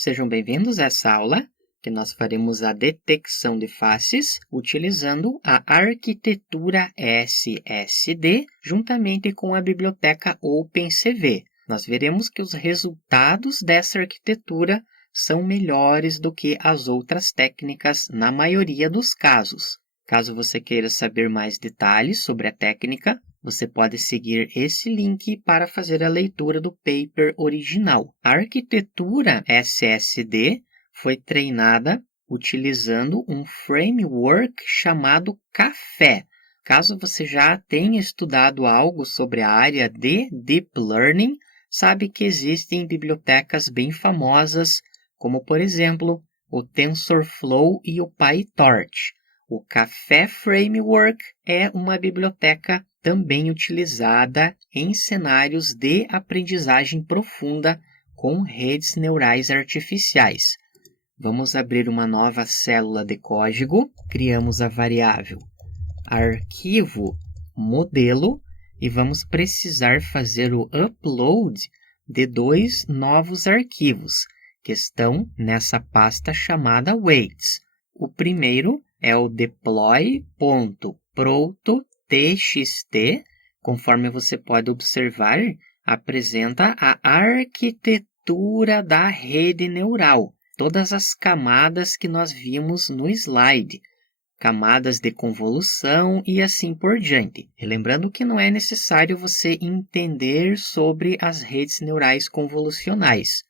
Sejam bem-vindos a essa aula, que nós faremos a detecção de faces utilizando a arquitetura SSD juntamente com a biblioteca OpenCV. Nós veremos que os resultados dessa arquitetura são melhores do que as outras técnicas na maioria dos casos. Caso você queira saber mais detalhes sobre a técnica, você pode seguir esse link para fazer a leitura do paper original. A arquitetura SSD foi treinada utilizando um framework chamado Café. Caso você já tenha estudado algo sobre a área de Deep Learning, sabe que existem bibliotecas bem famosas, como por exemplo, o TensorFlow e o PyTorch. O Café Framework é uma biblioteca também utilizada em cenários de aprendizagem profunda com redes neurais artificiais. Vamos abrir uma nova célula de código, criamos a variável arquivo modelo e vamos precisar fazer o upload de dois novos arquivos que estão nessa pasta chamada weights. O primeiro é o deploy.proto.txt, conforme você pode observar, apresenta a arquitetura da rede neural, todas as camadas que nós vimos no slide, camadas de convolução e assim por diante. E lembrando que não é necessário você entender sobre as redes neurais convolucionais,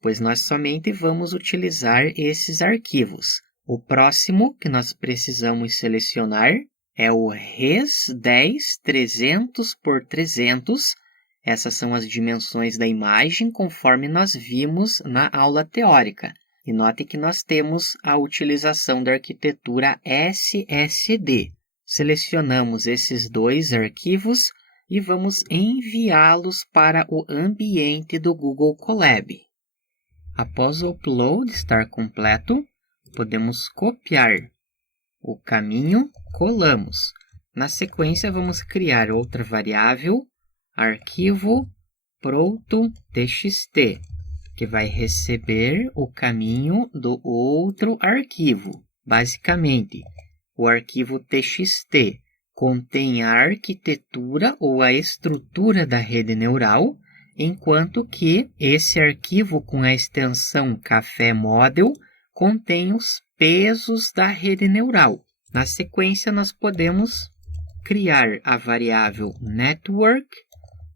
pois nós somente vamos utilizar esses arquivos. O próximo que nós precisamos selecionar é o res10 300 por 300. Essas são as dimensões da imagem conforme nós vimos na aula teórica. E note que nós temos a utilização da arquitetura SSD. Selecionamos esses dois arquivos e vamos enviá-los para o ambiente do Google Colab. Após o upload estar completo, podemos copiar o caminho, colamos. Na sequência, vamos criar outra variável, arquivo proto.txt, que vai receber o caminho do outro arquivo. Basicamente, o arquivo txt contém a arquitetura ou a estrutura da rede neural, enquanto que esse arquivo com a extensão Café Model contém os pesos da rede neural. Na sequência, nós podemos criar a variável network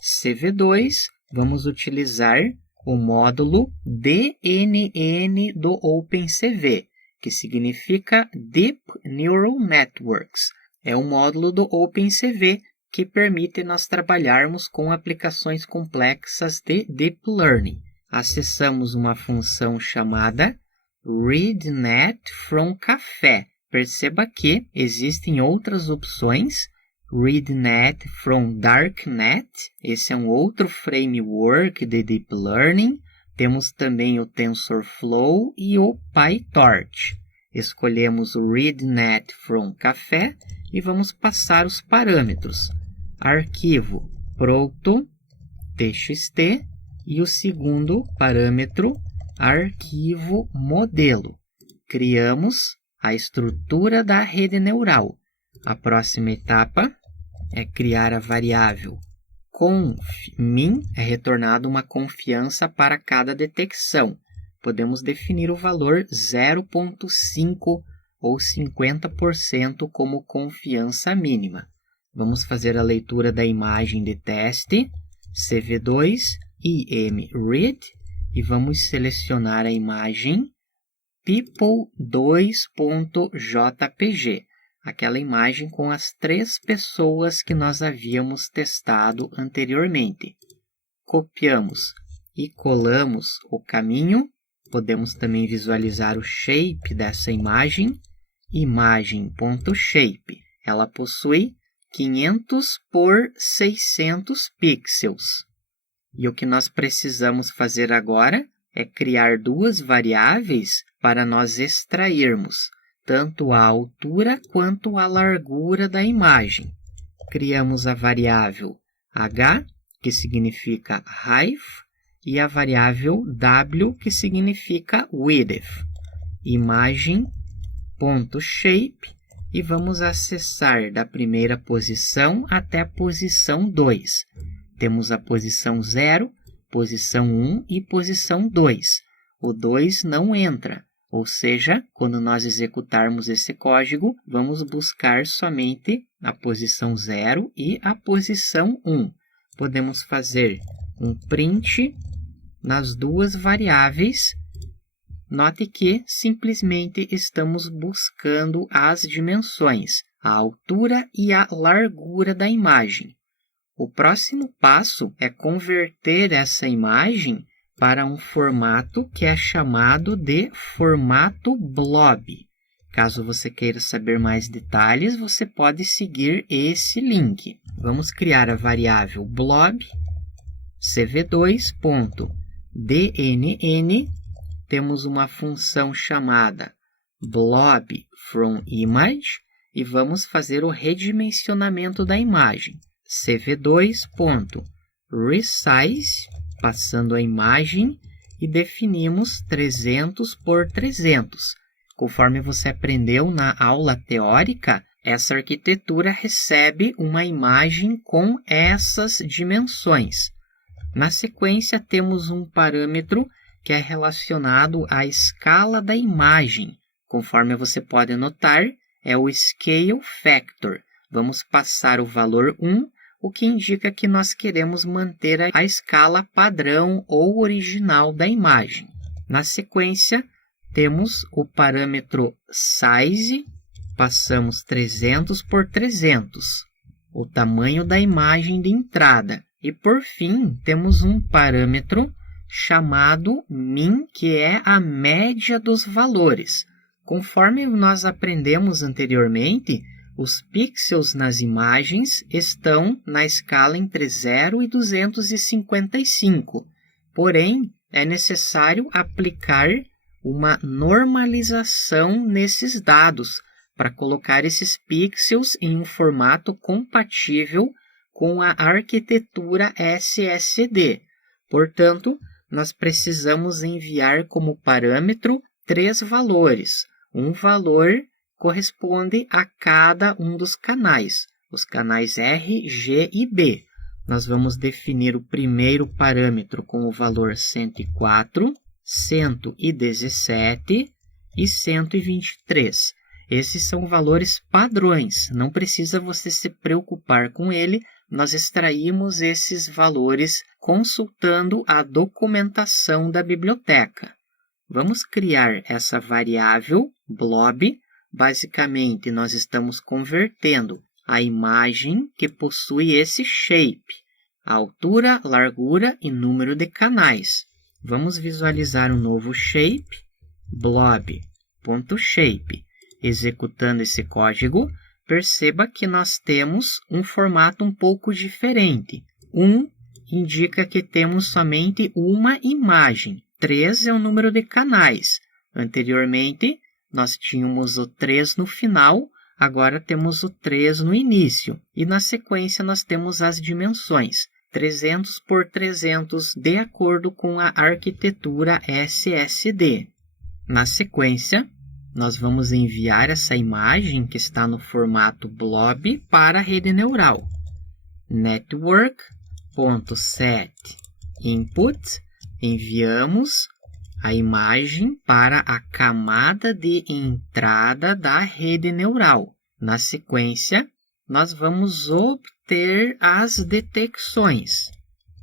cv2. Vamos utilizar o módulo DNN do OpenCV, que significa Deep Neural Networks. É um módulo do OpenCV que permite nós trabalharmos com aplicações complexas de Deep Learning. Acessamos uma função chamada ReadNet from Café. Perceba que existem outras opções. ReadNet from Darknet. Esse é um outro framework de Deep Learning. Temos também o TensorFlow e o PyTorch. Escolhemos o ReadNet from Café e vamos passar os parâmetros. Arquivo proto.txt e o segundo parâmetro, arquivo modelo. Criamos a estrutura da rede neural. A próxima etapa é criar a variável conf.min, é retornado uma confiança para cada detecção. Podemos definir o valor 0,5 ou 50% como confiança mínima. Vamos fazer a leitura da imagem de teste, CV2, IMRead, e vamos selecionar a imagem people2.jpg, aquela imagem com as 3 pessoas que nós havíamos testado anteriormente. Copiamos e colamos o caminho. Podemos também visualizar o shape dessa imagem, imagem.shape. Ela possui 500 por 600 pixels. E o que nós precisamos fazer agora é criar duas variáveis para nós extrairmos tanto a altura quanto a largura da imagem. Criamos a variável h, que significa height, e a variável w, que significa width. Imagem.shape, e vamos acessar da primeira posição até a posição 2. Temos a posição 0, posição 1 e posição 2. O 2 não entra, ou seja, quando nós executarmos esse código, vamos buscar somente a posição 0 e a posição 1. Podemos fazer um print nas duas variáveis. Note que simplesmente estamos buscando as dimensões, a altura e a largura da imagem. O próximo passo é converter essa imagem para um formato que é chamado de formato blob. Caso você queira saber mais detalhes, você pode seguir esse link. Vamos criar a variável blob cv2.dnn. Temos uma função chamada blob_from_image e vamos fazer o redimensionamento da imagem. cv2.resize, passando a imagem, e definimos 300 por 300. Conforme você aprendeu na aula teórica, essa arquitetura recebe uma imagem com essas dimensões. Na sequência, temos um parâmetro que é relacionado à escala da imagem. Conforme você pode notar, é o Scale Factor. Vamos passar o valor 1, o que indica que nós queremos manter a escala padrão ou original da imagem. Na sequência, temos o parâmetro Size, passamos 300 por 300, o tamanho da imagem de entrada. E por fim, temos um parâmetro chamado Min, que é a média dos valores. Conforme nós aprendemos anteriormente, os pixels nas imagens estão na escala entre 0 e 255. Porém, é necessário aplicar uma normalização nesses dados para colocar esses pixels em um formato compatível com a arquitetura SSD. Portanto, nós precisamos enviar como parâmetro 3 valores. Um valor corresponde a cada um dos canais, os canais R, G e B. Nós vamos definir o primeiro parâmetro com o valor 104, 117 e 123. Esses são valores padrões, não precisa você se preocupar com ele. Nós extraímos esses valores consultando a documentação da biblioteca. Vamos criar essa variável blob. Basicamente, nós estamos convertendo a imagem que possui esse shape, a altura, largura e número de canais. Vamos visualizar um novo shape, blob.shape. Executando esse código, perceba que nós temos um formato um pouco diferente. 1 indica que temos somente uma imagem. 3 é o número de canais. Anteriormente, nós tínhamos o 3 no final, agora temos o 3 no início. E na sequência nós temos as dimensões, 300 por 300, de acordo com a arquitetura SSD. Na sequência, nós vamos enviar essa imagem que está no formato blob para a rede neural. Network.setInput, enviamos a imagem para a camada de entrada da rede neural. Na sequência, nós vamos obter as detecções.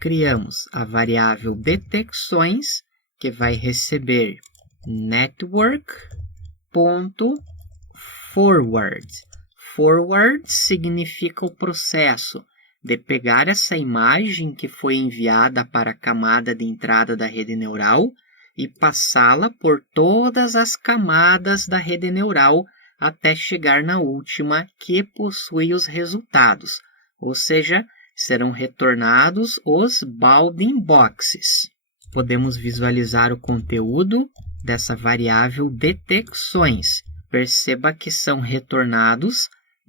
Criamos a variável detecções, que vai receber network.forward. Forward significa o processo de pegar essa imagem que foi enviada para a camada de entrada da rede neural e passá-la por todas as camadas da rede neural até chegar na última, que possui os resultados, ou seja, serão retornados os bounding boxes. Podemos visualizar o conteúdo dessa variável detecções. Perceba que são retornados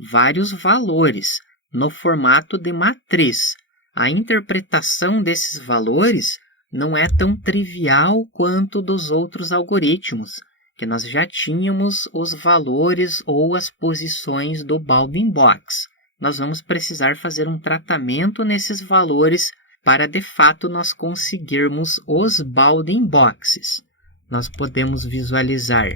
vários valores no formato de matriz. A interpretação desses valores não é tão trivial quanto dos outros algoritmos, que nós já tínhamos os valores ou as posições do bounding box. Nós vamos precisar fazer um tratamento nesses valores para, de fato, nós conseguirmos os bounding boxes. Nós podemos visualizar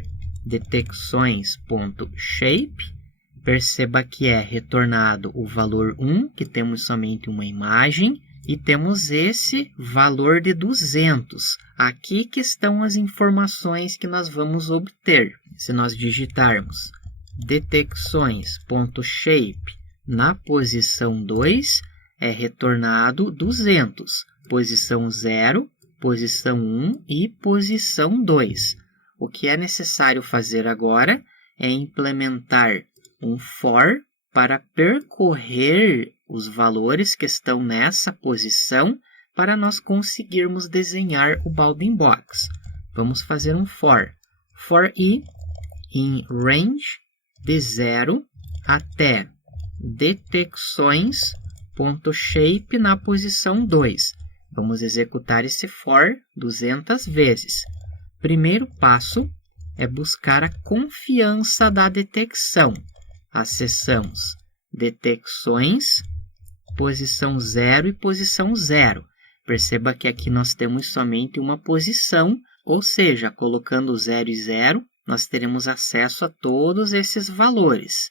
detecções.shape. Perceba que é retornado o valor 1, que temos somente uma imagem, e temos esse valor de 200. Aqui que estão as informações que nós vamos obter. Se nós digitarmos detecções.shape na posição 2, é retornado 200. Posição 0, posição 1 e posição 2. O que é necessário fazer agora é implementar um for para percorrer os valores que estão nessa posição para nós conseguirmos desenhar o bounding box. Vamos fazer um for. For i em range de 0 até detecções.shape na posição 2. Vamos executar esse for 200 vezes. Primeiro passo é buscar a confiança da detecção. Acessamos detecções, posição 0 e posição 0. Perceba que aqui nós temos somente uma posição, ou seja, colocando 0 e 0, nós teremos acesso a todos esses valores.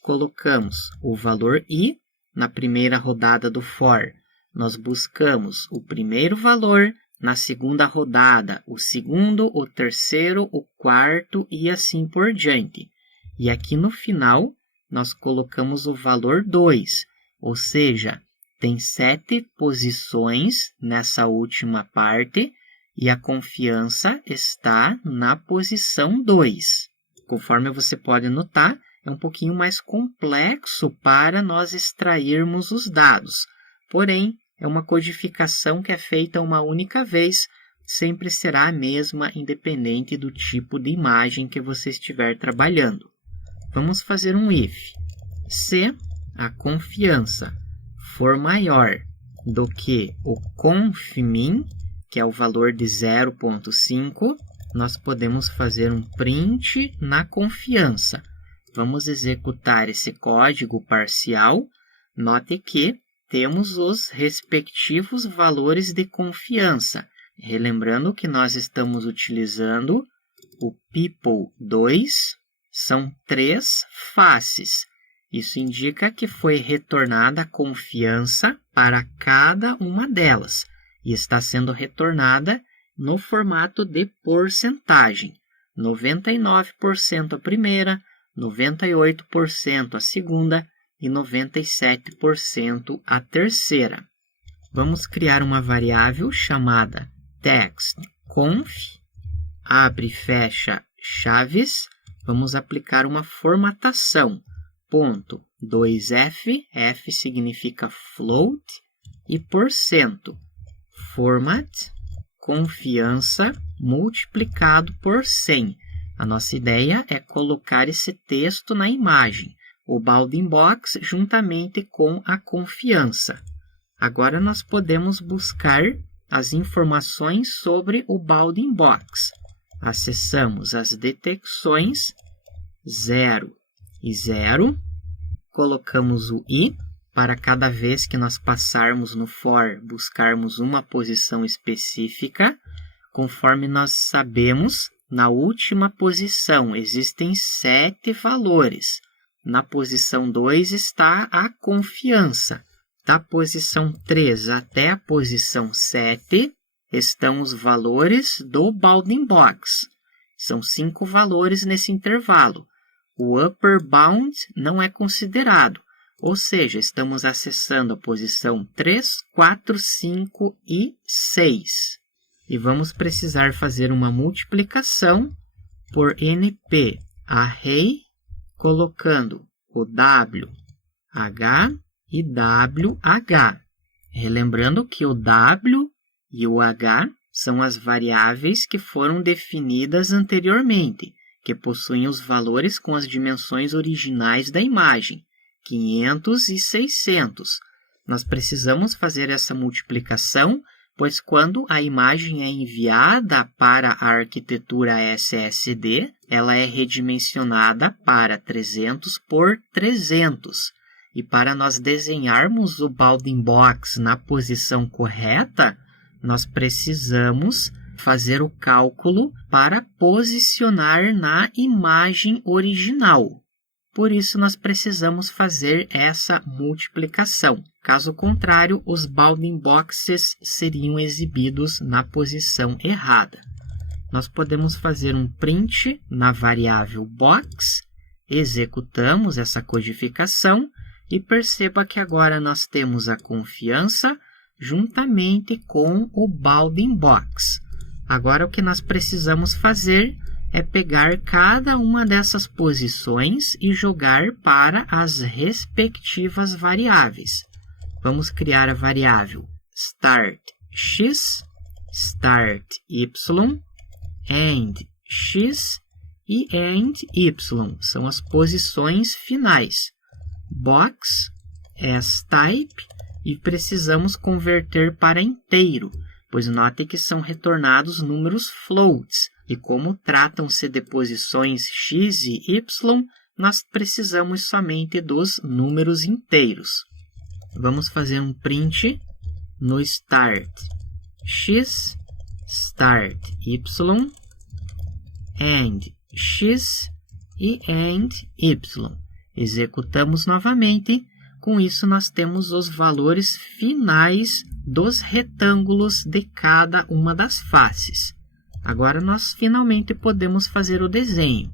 Colocamos o valor i na primeira rodada do for. Nós buscamos o primeiro valor, na segunda rodada o segundo, o terceiro, o quarto e assim por diante. E aqui no final, nós colocamos o valor 2, ou seja, tem 7 posições nessa última parte e a confiança está na posição 2. Conforme você pode notar, é um pouquinho mais complexo para nós extrairmos os dados. Porém, é uma codificação que é feita uma única vez, sempre será a mesma, independente do tipo de imagem que você estiver trabalhando. Vamos fazer um if. Se a confiança for maior do que o confmin, que é o valor de 0,5, nós podemos fazer um print na confiança. Vamos executar esse código parcial. Note que temos os respectivos valores de confiança. Relembrando que nós estamos utilizando o people2, são 3 faces. Isso indica que foi retornada a confiança para cada uma delas e está sendo retornada no formato de porcentagem. 99% a primeira, 98% a segunda e 97% a terceira. Vamos criar uma variável chamada textConf, abre e fecha chaves. Vamos aplicar uma formatação. Ponto 2f, f significa float, e porcento. Format, confiança, multiplicado por 100. A nossa ideia é colocar esse texto na imagem, o bounding box juntamente com a confiança. Agora nós podemos buscar as informações sobre o bounding box. Acessamos as detecções 0 e 0, colocamos o i para cada vez que nós passarmos no for buscarmos uma posição específica. Conforme nós sabemos, na última posição existem 7 valores. Na posição 2 está a confiança. Da posição 3 até a posição 7 estão os valores do bounding box. São 5 valores nesse intervalo. O upper bound não é considerado, ou seja, estamos acessando a posição 3, 4, 5 e 6. E vamos precisar fazer uma multiplicação por np array, colocando o wh e wh. Relembrando que o w e o h são as variáveis que foram definidas anteriormente, que possuem os valores com as dimensões originais da imagem, 500 e 600. Nós precisamos fazer essa multiplicação pois quando a imagem é enviada para a arquitetura SSD, ela é redimensionada para 300 por 300. E para nós desenharmos o Bounding Box na posição correta, nós precisamos fazer o cálculo para posicionar na imagem original. Por isso, nós precisamos fazer essa multiplicação. Caso contrário, os bounding boxes seriam exibidos na posição errada. Nós podemos fazer um print na variável box, executamos essa codificação e perceba que agora nós temos a confiança juntamente com o bounding box. Agora, o que nós precisamos fazer é pegar cada uma dessas posições e jogar para as respectivas variáveis. Vamos criar a variável start x, start y, end x e end y. São as posições finais. Box, s-type, e precisamos converter para inteiro, pois note que são retornados números floats. E como tratam-se de posições x e y, nós precisamos somente dos números inteiros. Vamos fazer um print no start x, start y, end x e end y. Executamos novamente. Com isso, nós temos os valores finais dos retângulos de cada uma das faces. Agora, nós finalmente podemos fazer o desenho.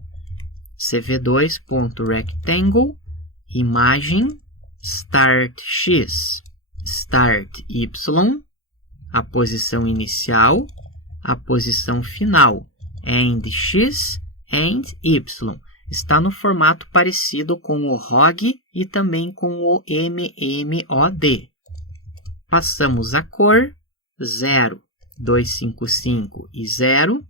cv2.rectangle, imagem, start x, start y, a posição inicial, a posição final, end x, end y. Está no formato parecido com o ROG e também com o MMOD. Passamos a cor, 0, 255 e 0,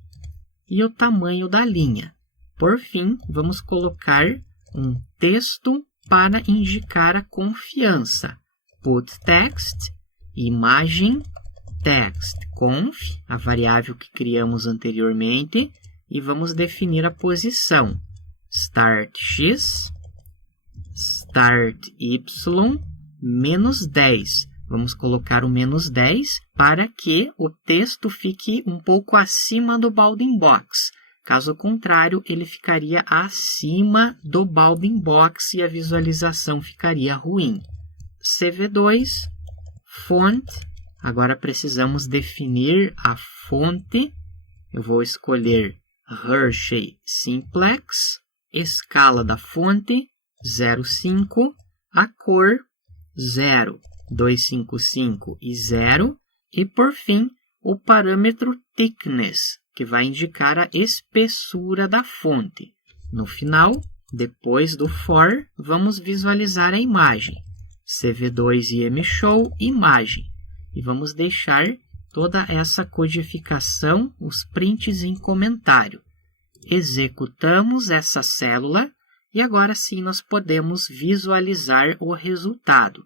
e o tamanho da linha. Por fim, vamos colocar um texto para indicar a confiança. Put text, imagem, text conf, a variável que criamos anteriormente, e vamos definir a posição. Start x, start y, menos 10. Vamos colocar o menos 10 para que o texto fique um pouco acima do bounding box. Caso contrário, ele ficaria acima do bounding box e a visualização ficaria ruim. CV2, font. Agora precisamos definir a fonte. Eu vou escolher Hershey Simplex. Escala da fonte 0,5. A cor 0, 255 e 0. E por fim, o parâmetro thickness, que vai indicar a espessura da fonte. No final, depois do for, vamos visualizar a imagem. CV2 e MShow, imagem. E vamos deixar toda essa codificação, os prints em comentário. Executamos essa célula e agora sim nós podemos visualizar o resultado.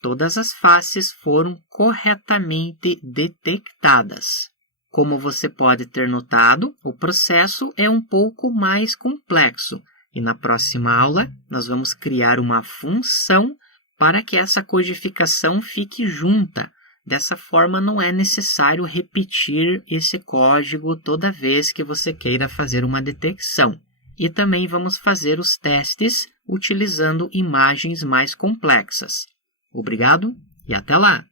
Todas as faces foram corretamente detectadas. Como você pode ter notado, o processo é um pouco mais complexo e na próxima aula nós vamos criar uma função para que essa codificação fique junta. Dessa forma, não é necessário repetir esse código toda vez que você queira fazer uma detecção. E também vamos fazer os testes utilizando imagens mais complexas. Obrigado e até lá!